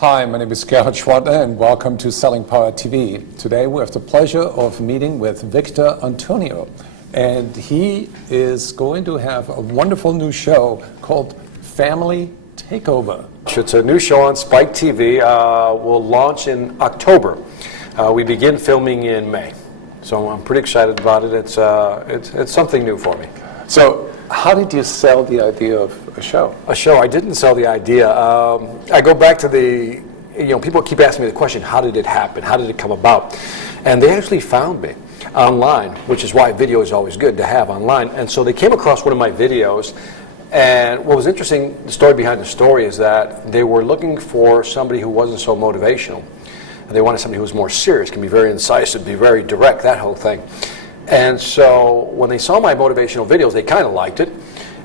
Hi, my name is Gerhard Gschwandtner and welcome to Selling Power TV. Today we have the pleasure of meeting with Victor Antonio, and he is going to have a wonderful new show called Family Takeover. It's a new show on Spike TV. We'll launch in October. We begin filming in May, so I'm pretty excited about it. It's something new for me. So, how did you sell the idea of a show? A show, I didn't sell the idea. I go back to people keep asking me the question, how did it happen? How did it come about? And they actually found me online, which is why video is always good to have online. And so they came across one of my videos, and what was interesting, the story behind the story is that they were looking for somebody who wasn't so motivational. They wanted somebody who was more serious, can be very incisive, be very direct, that whole thing. And so when they saw my motivational videos, they kind of liked it.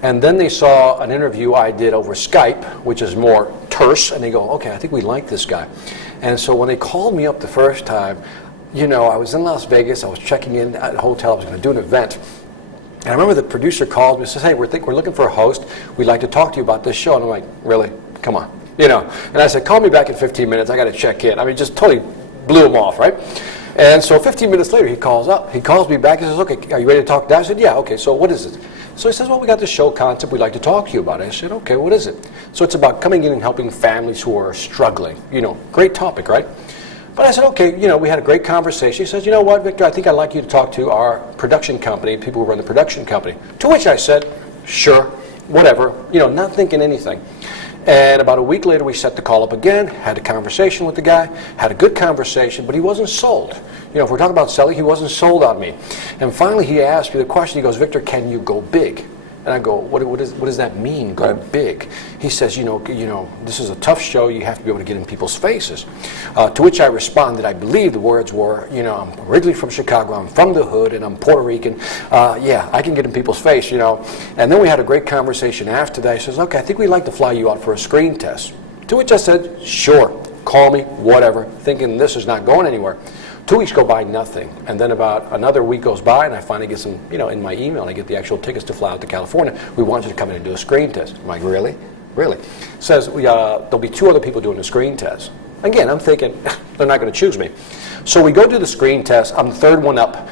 And then they saw an interview I did over Skype, which is more terse, and they go, okay, I think we like this guy. And so when they called me up the first time, I was in Las Vegas, I was checking in at a hotel, I was going to do an event. And I remember the producer called me and says, hey, we're looking for a host, we'd like to talk to you about this show. And I'm like, really? Come on. And I said, call me back in 15 minutes, I got to check in. I mean, just totally blew him off, right? And so 15 minutes later, he calls me back, he says, okay, are you ready to talk now? I said, yeah, okay, so what is it? So he says, well, we got this show concept, we'd like to talk to you about it. I said, okay, what is it? So it's about coming in and helping families who are struggling. Great topic, right? But I said, okay, we had a great conversation. He says, you know what, Victor, I think I'd like you to talk to our production company, people who run the production company. To which I said, sure, whatever, not thinking anything. And about a week later, we set the call up again, had a conversation with the guy, had a good conversation, but he wasn't sold. If we're talking about selling, he wasn't sold on me. And finally, he asked me the question, he goes, Victor, can you go big? And I go, what does that mean, go big? He says, this is a tough show, you have to be able to get in people's faces. To which I responded, I believe the words were, I'm originally from Chicago, I'm from the hood, and I'm Puerto Rican. Yeah, I can get in people's face, And then we had a great conversation after that. He says, okay, I think we'd like to fly you out for a screen test. To which I said, sure, call me, whatever, thinking this is not going anywhere. 2 weeks go by, nothing. And then about another week goes by, and I finally get some, in my email, and I get the actual tickets to fly out to California. We want you to come in and do a screen test. I'm like, really? Really? Says, there'll be 2 other people doing the screen test. Again, I'm thinking, they're not going to choose me. So we go do the screen test. I'm the third one up.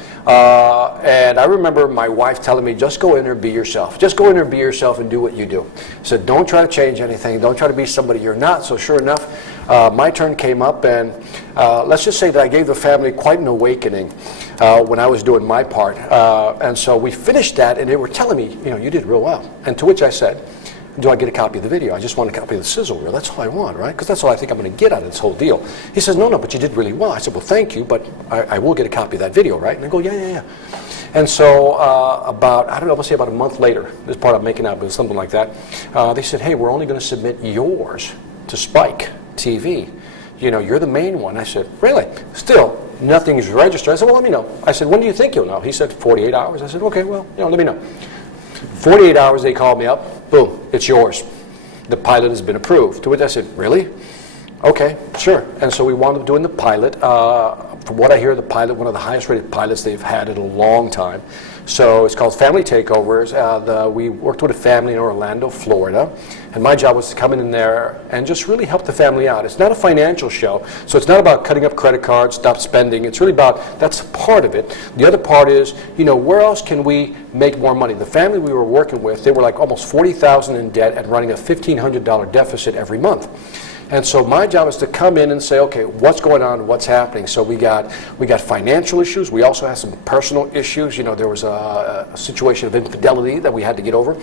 And I remember my wife telling me, just go in there and be yourself. Just go in there and be yourself and do what you do. Said, don't try to change anything. Don't try to be somebody you're not. So sure enough, my turn came up, and let's just say that I gave the family quite an awakening when I was doing my part. And so we finished that, and they were telling me, you did real well. And to which I said, do I get a copy of the video? I just want a copy of the sizzle reel. That's all I want, right? Because that's all I think I'm going to get out of this whole deal. He says, no, but you did really well. I said, well, thank you, but I will get a copy of that video, right? And I go, yeah. And so let's say about a month later, this part I'm making up, but something like that, they said, hey, we're only going to submit yours to Spike TV. You're the main one. I said, really? Still, nothing is registered. I said, well, let me know. I said, when do you think you'll know? He said, 48 hours. I said, okay, well, let me know. 48 hours, they called me up. Boom, it's yours. The pilot has been approved. To which I said, really? Okay, sure. And so we wound up doing the pilot. From what I hear, the pilot, one of the highest rated pilots they've had in a long time. So it's called Family Takeovers. We worked with a family in Orlando, Florida. And my job was to come in there and just really help the family out. It's not a financial show, so it's not about cutting up credit cards, stop spending. It's really about, that's part of it. The other part is, where else can we make more money? The family we were working with, they were like almost $40,000 in debt and running a $1,500 deficit every month. And so my job is to come in and say, okay, what's going on, what's happening? So we got financial issues. We also had some personal issues. There was a situation of infidelity that we had to get over.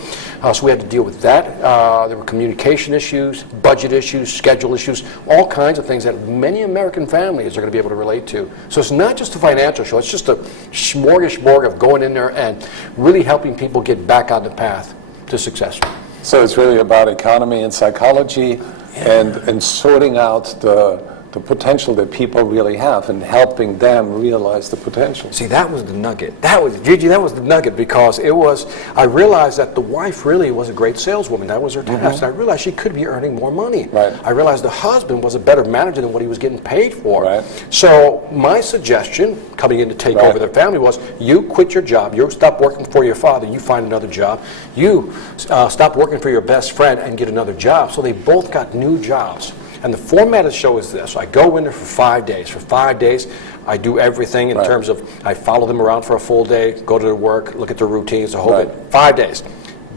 So we had to deal with that. There were communication issues, budget issues, schedule issues, all kinds of things that many American families are going to be able to relate to. So it's not just a financial show. It's just a smorgasbord of going in there and really helping people get back on the path to success. So it's really about economy and psychology. And sorting out the potential that people really have and helping them realize the potential. See, that was the nugget. That was the nugget, because I realized that the wife really was a great saleswoman. That was her task. And I realized she could be earning more money. Right. I realized the husband was a better manager than what he was getting paid for. Right. So my suggestion, coming in to take over their family, was you quit your job, you stop working for your father, you find another job, you stop working for your best friend and get another job. So they both got new jobs. And the format of the show is this. I go in there for 5 days. For 5 days, I do everything in terms of, I follow them around for a full day, go to their work, look at their routines, the whole bit. 5 days.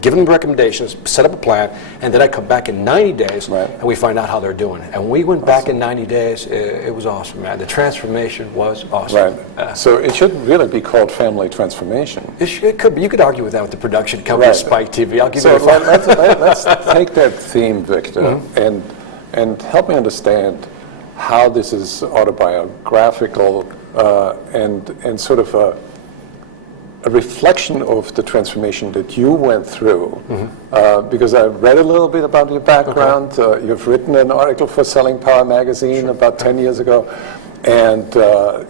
Give them recommendations, set up a plan, and then I come back in 90 days, and we find out how they're doing. And we went back in 90 days. It was awesome, man. The transformation was awesome. Right. So it shouldn't really be called Family Transformation. It could be. You could argue with that with the production company, Spike TV. I'll give you let's take that theme, Victor, and help me understand how this is autobiographical and sort of a reflection of the transformation that you went through, because I read a little bit about your background. You've written an article for Selling Power magazine about 10 years ago, and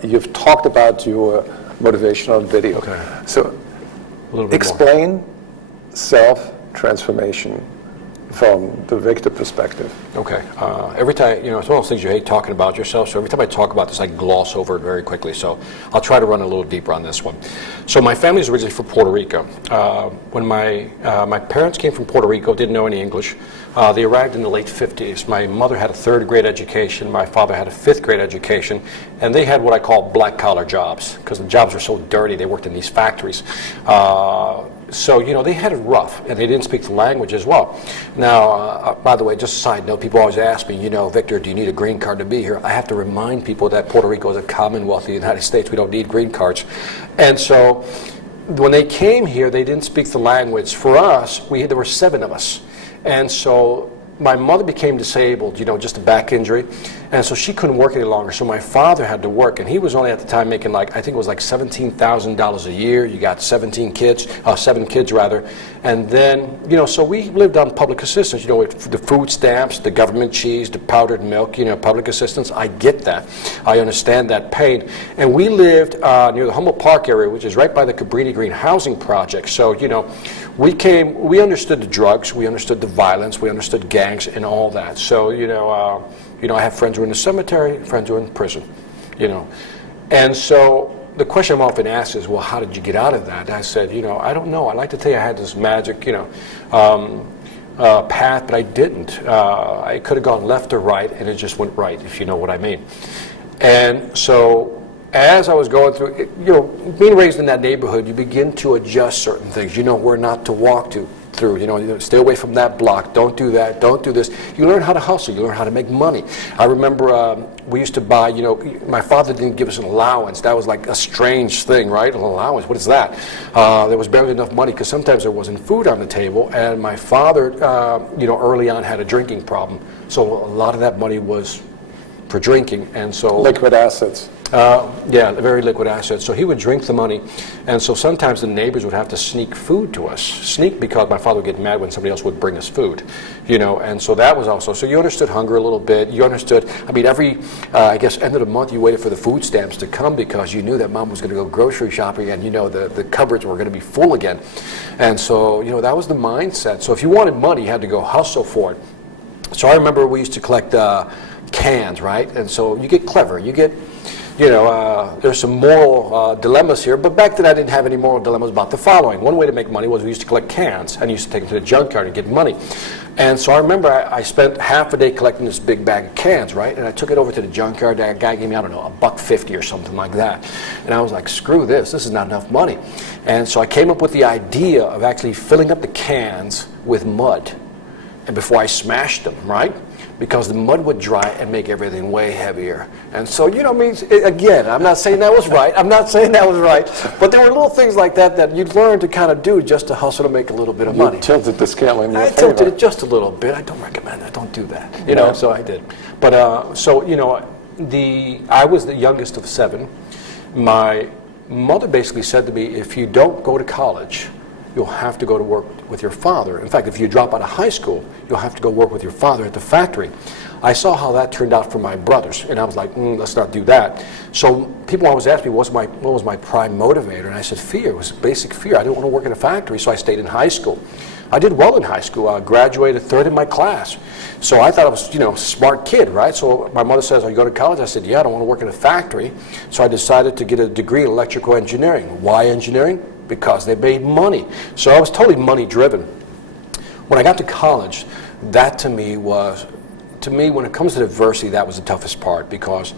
you've talked about your motivational video. So explain self-transformation from the Victor perspective. Okay. Every time, it's one of those things you hate talking about yourself, so every time I talk about this, I gloss over it very quickly. So I'll try to run a little deeper on this one. So my family is originally from Puerto Rico. When my parents came from Puerto Rico, didn't know any English. They arrived in the late 50s. My mother had a 3rd grade education. My father had a 5th grade education. And they had what I call black-collar jobs, because the jobs were so dirty. They worked in these factories. So, they had it rough, and they didn't speak the language as well. Now, by the way, just a side note, people always ask me, Victor, do you need a green card to be here? I have to remind people that Puerto Rico is a Commonwealth of the United States. We don't need green cards. And so when they came here, they didn't speak the language. For us, there were 7 of us. And so my mother became disabled, just a back injury, and so she couldn't work any longer. So my father had to work, and he was only at the time making I think it was $17,000 a year. You got 7 kids rather, and then so we lived on public assistance. With the food stamps, the government cheese, the powdered milk. Public assistance. I get that. I understand that pain. And we lived near the Humboldt Park area, which is right by the Cabrini Green housing project. So we understood the drugs, we understood the violence, we understood gangs and all that. So, I have friends who are in the cemetery, friends who are in prison, And so the question I'm often asked is, well, how did you get out of that? And I said, I don't know. I'd like to tell you I had this magic, path, but I didn't. I could have gone left or right, and it just went right, if you know what I mean. And so as I was going through, being raised in that neighborhood, you begin to adjust certain things. Where not to walk through. Stay away from that block. Don't do that. Don't do this. You learn how to hustle. You learn how to make money. I remember we used to buy. My father didn't give us an allowance. That was like a strange thing, right? An allowance. What is that? There was barely enough money because sometimes there wasn't food on the table. And my father, early on had a drinking problem. So a lot of that money was for drinking, and so liquid assets. Very liquid assets. So he would drink the money, and so sometimes the neighbors would have to sneak food to us. Sneak because my father would get mad when somebody else would bring us food, and so that was also, so you understood hunger a little bit. You understood, every, end of the month you waited for the food stamps to come because you knew that mom was going to go grocery shopping and the cupboards were going to be full again. And so, that was the mindset. So if you wanted money, you had to go hustle for it. So I remember we used to collect cans, right? And so you get clever. You get, there's some moral dilemmas here, but back then I didn't have any moral dilemmas about the following. One way to make money was we used to collect cans and used to take them to the junkyard and get money. And so I remember I spent half a day collecting this big bag of cans, right? And I took it over to the junkyard. That guy gave me, $1.50 or something like that. And I was like, screw this. This is not enough money. And so I came up with the idea of actually filling up the cans with mud. And before I smashed them, right? Because the mud would dry and make everything way heavier. And so, again, I'm not saying that was right. But there were little things like that you'd learn to kind of do just to hustle to make a little bit of money. You tilted the scale in your favor. I tilted it just a little bit. I don't recommend that. Don't do that. So I did. But, I was the youngest of 7. My mother basically said to me, if you don't go to college, you'll have to go to work with your father. In fact, if you drop out of high school, you'll have to go work with your father at the factory. I saw how that turned out for my brothers, and I was like, let's not do that. So people always ask me, what was my prime motivator? And I said, fear. It was basic fear. I didn't want to work in a factory, so I stayed in high school. I did well in high school. I graduated 3rd in my class. So I thought I was, a smart kid, right? So my mother says, are you going to college? I said, yeah, I don't want to work in a factory. So I decided to get a degree in electrical engineering. Why engineering? Because they made money. So I was totally money driven. When I got to college, that to me was to me, when it comes to diversity, that was the toughest part, because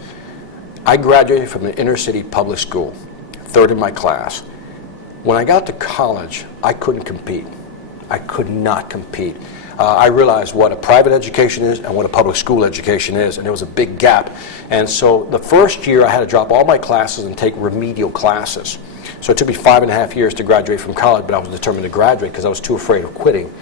I graduated from an inner city public school, third in my class. When I got to college, I couldn't compete. I could not compete. I realized what a private education is and what a public school education is, and there was a big gap. And so the first year I had to drop all my classes and take remedial classes. So it took me 5.5 years to graduate from college, but I was determined to graduate because I was too afraid of quitting.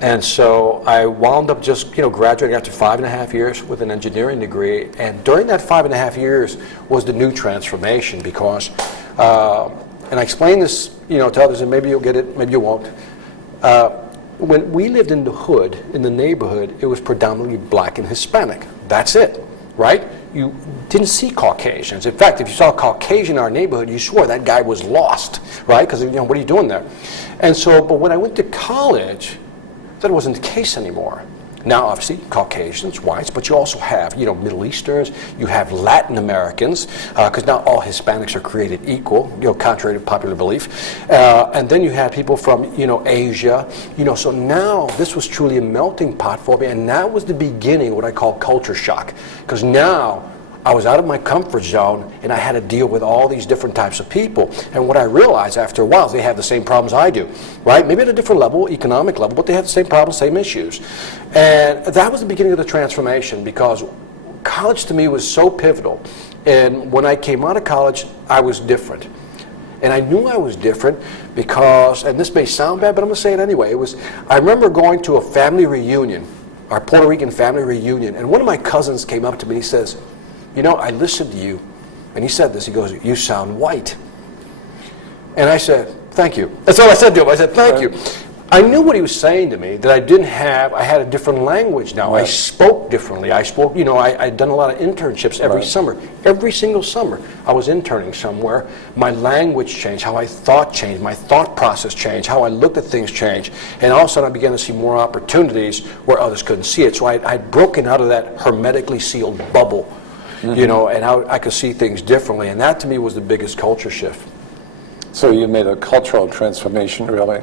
And so I wound up just, graduating after 5.5 years with an engineering degree. And during that 5.5 years was the new transformation, because, and I explain this, to others, and maybe you'll get it, maybe you won't. When we lived in the hood, in the neighborhood, it was predominantly black and Hispanic. That's it, right? You didn't see Caucasians. In fact, if you saw a Caucasian in our neighborhood, you swore that guy was lost, right? Because, what are you doing there? And so, but when I went to college, that wasn't the case anymore. Now, obviously, Caucasians, whites, but you also have, Middle Easterns, you have Latin Americans, because not all Hispanics are created equal, contrary to popular belief. And then you have people from, Asia, so now this was truly a melting pot for me, and that was the beginning of what I call culture shock, because now I was out of my comfort zone, and I had to deal with all these different types of people. And what I realized after a while is they have the same problems I do, right? Maybe at a different level, economic level, but they have the same problems, same issues. And that was the beginning of the transformation, because college to me was so pivotal. And when I came out of college, I was different. And I knew I was different because, and this may sound bad, but I'm going to say it anyway. I remember going to a family reunion, our Puerto Rican family reunion, and one of my cousins came up to me and he says, I listened to you, and he said this, he goes, you sound white. And I said, thank you. That's all I said to him. I said, thank you. I knew what he was saying to me, that I had a different language now. I spoke differently. I spoke, I'd done a lot of internships every summer. Every single summer, I was interning somewhere. My language changed, how I thought changed, my thought process changed, how I looked at things changed. And all of a sudden, I began to see more opportunities where others couldn't see it. So I'd broken out of that hermetically sealed bubble. And I could see things differently, and that to me was the biggest culture shift. So you made a cultural transformation, really.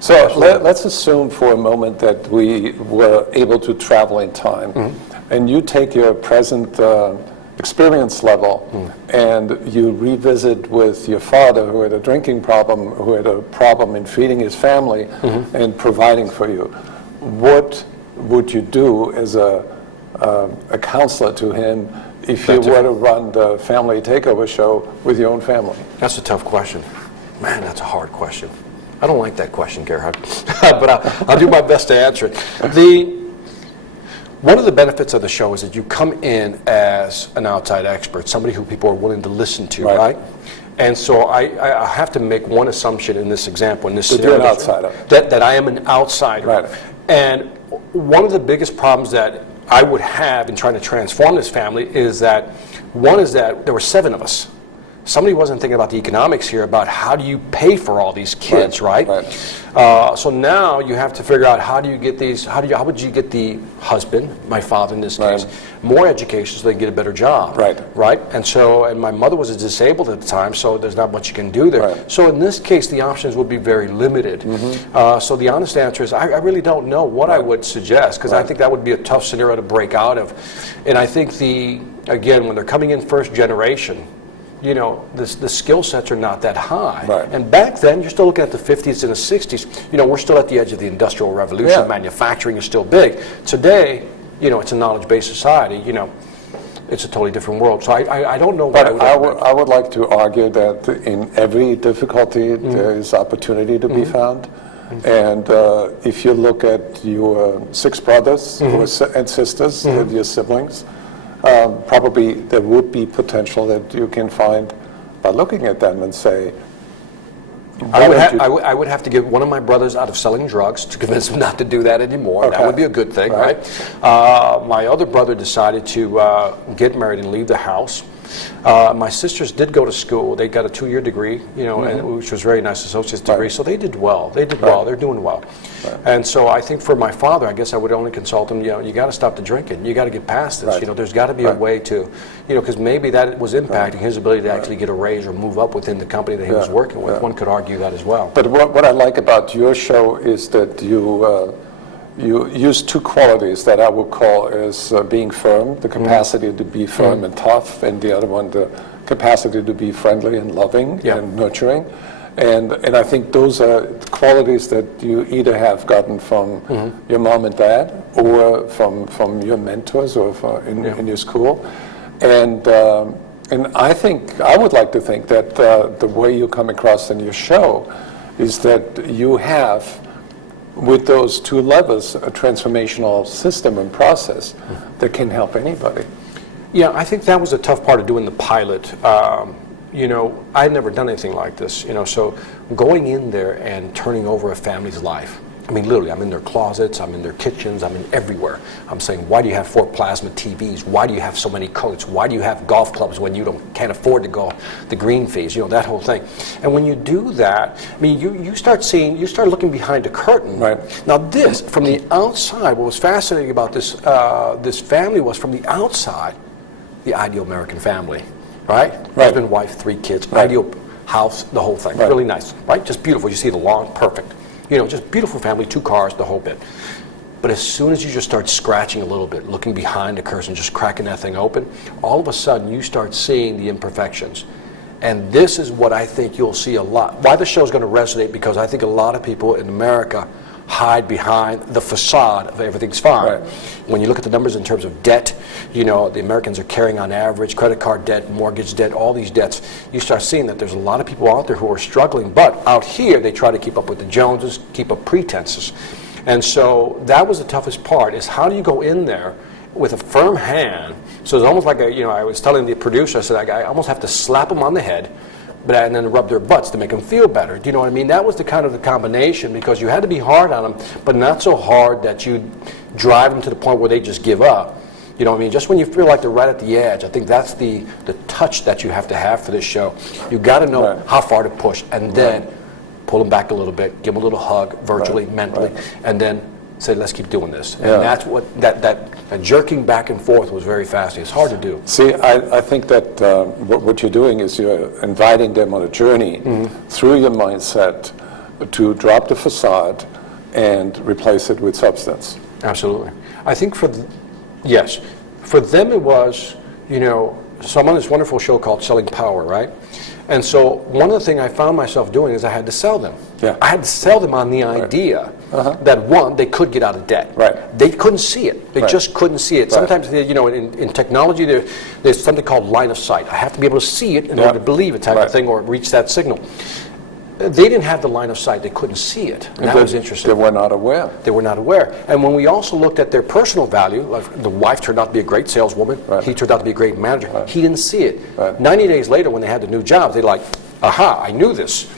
So let's assume for a moment that we were able to travel in time, and you take your present experience level, and you revisit with your father, who had a drinking problem, who had a problem in feeding his family and providing for you. What would you do as a counselor to him if you were to run the family takeover show with your own family? That's a tough question. Man, that's a hard question. I don't like that question, Gerhard, but I'll do my best to answer it. One of the benefits of the show is that you come in as an outside expert, somebody who people are willing to listen to, right? And so I have to make one assumption in this example, in this scenario. You're an outsider. That I am an outsider. Right. And one of the biggest problems that I would have in trying to transform this family is that, one is that there were 7 of us. Somebody wasn't thinking about the economics here, about how do you pay for all these kids, right? So now you have to figure out how do you get these, how would you get the husband, my father in this case, more education so they can get a better job, right? And my mother was disabled at the time, so there's not much you can do there. So in this case, the options would be very limited. So the honest answer is I really don't know what I would suggest, because I think that would be a tough scenario to break out of. And I think again, when they're coming in first generation, the skill sets are not that high. And back then, you're still looking at the 50s and the 60s. We're still at the edge of the Industrial Revolution. Manufacturing is still big. Today, it's a knowledge-based society. It's a totally different world. So I don't know what I would like to argue that in every difficulty, there is opportunity to be found. And if you look at your 6 brothers and sisters and your siblings, probably there would be potential that you can find by looking at them and say, I would have to get one of my brothers out of selling drugs to convince him not to do that anymore. That would be a good thing, right? My other brother decided to get married and leave the house. My sisters did go to school. They got a 2-year degree, which was very nice, associate's degree. So they did well. They're doing well. And so I think for my father, I guess I would only consult him. You got to stop the drinking. You got to get past this. There's got to be a way to, because maybe that was impacting his ability to actually get a raise or move up within the company that he was working with. One could argue that as well. But what I like about your show is that you use two qualities that I would call as being firm, the capacity to be firm and tough, and the other one, the capacity to be friendly and loving and nurturing. And I think those are qualities that you either have gotten from your mom and dad or from your mentors or in your school. And I think, I would like to think that the way you come across in your show is that you have, with those two levels, a transformational system and process that can help anybody. Yeah, I think that was the tough part of doing the pilot. You know, I'd never done anything like this, you know, so going in there and turning over a family's life. I mean, literally, I'm in their closets, I'm in their kitchens, I'm in everywhere. I'm saying, why do you have 4 plasma TVs? Why do you have so many coats? Why do you have golf clubs when you can't afford to go the green fees? You know, that whole thing. And when you do that, I mean, you start looking behind the curtain. Right. Now this, from the outside, what was fascinating about this, this family was, from the outside, the ideal American family. Right? Husband, wife, 3 kids, ideal house, the whole thing. Really nice, right? Just beautiful. You see the lawn, perfect. You know, just beautiful family, 2 cars, the whole bit. But as soon as you just start scratching a little bit, looking behind the curtain, just cracking that thing open, all of a sudden you start seeing the imperfections. And this is what I think you'll see a lot. Why the show's going to resonate, because I think a lot of people in America hide behind the facade of everything's fine. When you look at the numbers in terms of debt, you know, the Americans are carrying on average credit card debt, mortgage debt, all these debts. You start seeing that there's a lot of people out there who are struggling, but out here they try to keep up with the Joneses, keep up pretenses. And so that was the toughest part, is how do you go in there with a firm hand? So it's almost like, I was telling the producer, I said, I almost have to slap them on the head, and then rub their butts to make them feel better. Do you know what I mean? That was the kind of the combination, because you had to be hard on them, but not so hard that you drive them to the point where they just give up. You know what I mean? Just when you feel like they're right at the edge. I think that's the touch that you have to have for this show. You got to know how far to push, and then pull them back a little bit, give them a little hug, virtually, mentally, and then say, let's keep doing this. And that's what, that jerking back and forth was very fascinating. It's hard to do. See, I think that what you're doing is you're inviting them on a journey through your mindset to drop the facade and replace it with substance. Absolutely. I think for them it was, so I'm on this wonderful show called Selling Power, right? And so one of the things I found myself doing is I had to sell them. I had to sell them on the idea that, one, they could get out of debt. They couldn't see it. They just couldn't see it. Sometimes, in technology, there's something called line of sight. I have to be able to see it in order to believe it, type of thing, or reach that signal. They didn't have the line of sight. They couldn't see it. And that was interesting. They were not aware. They were not aware. And when we also looked at their personal value, like the wife turned out to be a great saleswoman. He turned out to be a great manager. He didn't see it. 90 days later, when they had the new jobs, they're like, aha, I knew this.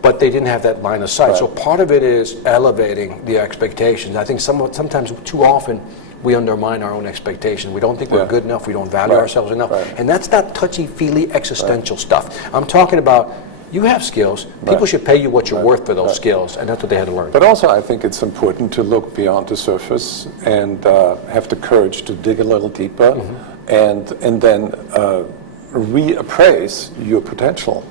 But they didn't have that line of sight. So part of it is elevating the expectations. I think sometimes too often we undermine our own expectations. We don't think we're good enough. We don't value ourselves enough. And that's not touchy-feely existential stuff. I'm talking about, you have skills. People should pay you what you're worth for those skills, and that's what they had to learn. But also, I think it's important to look beyond the surface and have the courage to dig a little deeper, and then reappraise your potential.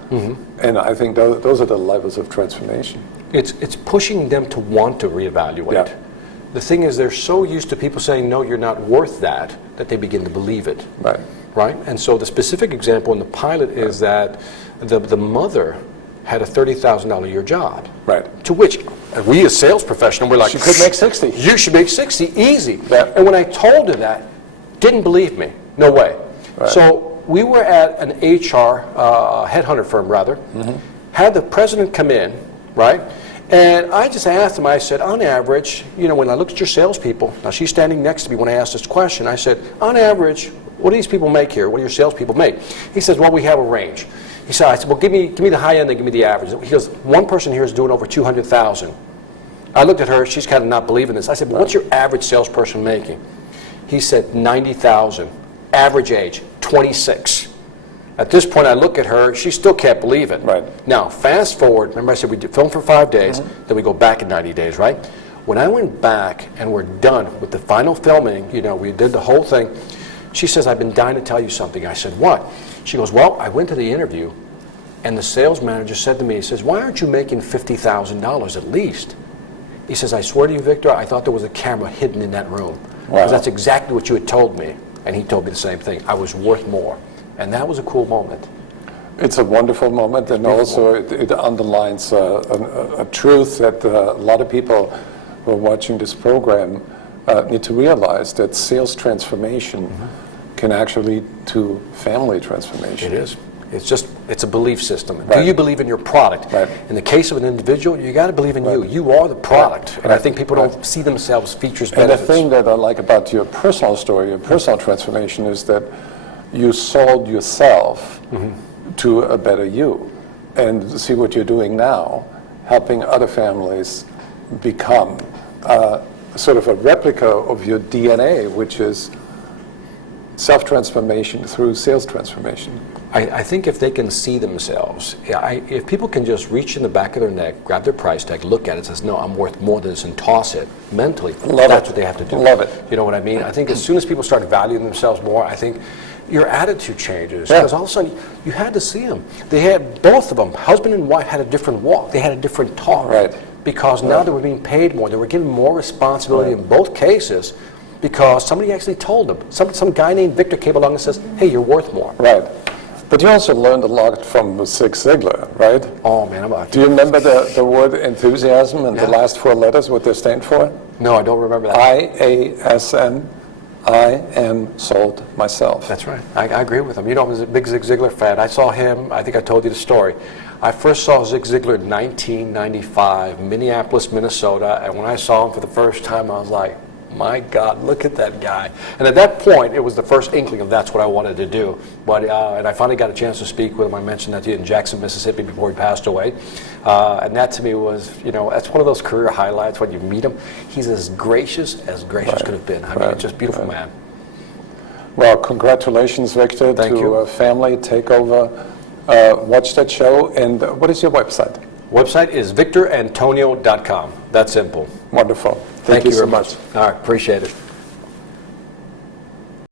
And I think those are the levels of transformation. It's pushing them to want to reevaluate. The thing is, they're so used to people saying, no, you're not worth that they begin to believe it. Right? And so the specific example in the pilot is that the mother had a $30,000 a year job. To which we as sales professionals, we're like, she could make 60. You should make 60, easy. And when I told her that, didn't believe me. No way. So we were at an HR headhunter firm, rather, had the president come in, right? And I just asked him, I said, on average, when I look at your salespeople, now she's standing next to me when I asked this question, I said, on average, what do these people make here? What do your salespeople make? He says, well, we have a range. He said, I said, well, give me the high end and give me the average. He goes, one person here is doing over $200,000. I looked at her, she's kind of not believing this. I said, well, what's your average salesperson making? He said, $90,000. Average age, 26. At this point, I look at her, she still can't believe it. Now, fast forward, remember I said we film for 5 days, then we go back in 90 days, right? When I went back and we're done with the final filming, we did the whole thing, she says, I've been dying to tell you something. I said, what? She goes, well, I went to the interview, and the sales manager said to me, he says, why aren't you making $50,000 at least? He says, I swear to you, Victor, I thought there was a camera hidden in that room. Wow. Because that's exactly what you had told me. And he told me the same thing. I was worth more. And that was a cool moment. It's a wonderful moment, and also it underlines a truth that a lot of people who are watching this program need to realize, that sales transformation can actually lead to family transformation. It is. It's a belief system. Right. Do you believe in your product? Right. In the case of an individual, you got to believe in you. You are the product. And I think people don't see themselves features, benefits. And the thing that I like about your personal story, your personal transformation, is that you sold yourself to a better you. And see what you're doing now, helping other families become sort of a replica of your DNA, which is self-transformation through sales transformation. I think if they can see themselves, if people can just reach in the back of their neck, grab their price tag, look at it, and says, no, I'm worth more than this, and toss it mentally, that's what they have to do. Love it. You know what I mean? I think as soon as people start valuing themselves more, I think your attitude changes. Because all of a sudden, you had to see them. They had, both of them, husband and wife, had a different walk. They had a different talk. Right. Because now they were being paid more. They were given more responsibility in both cases, because somebody actually told them. Some guy named Victor came along and says, hey, you're worth more. Right. But you also learned a lot from Zig Ziglar, right? Oh, man. Do you remember the word enthusiasm and the last 4 letters, what they stand for? No, I don't remember that. IASM. I am sold myself. That's right. I agree with him. You know, I was a big Zig Ziglar fan. I saw him, I think I told you the story. I first saw Zig Ziglar in 1995, Minneapolis, Minnesota, and when I saw him for the first time, I was like, my God, look at that guy. And at that point, it was the first inkling of that's what I wanted to do. But and I finally got a chance to speak with him. I mentioned that to you in Jackson, Mississippi before he passed away. And that to me was, you know, that's one of those career highlights when you meet him. He's as gracious could have been. I mean, it's just a beautiful man. Well, congratulations, Victor, Thank you. Family Takeover. Watch that show. And what is your website? Website is victorantonio.com. That's simple. Wonderful. Thank you so very much. All right, appreciate it.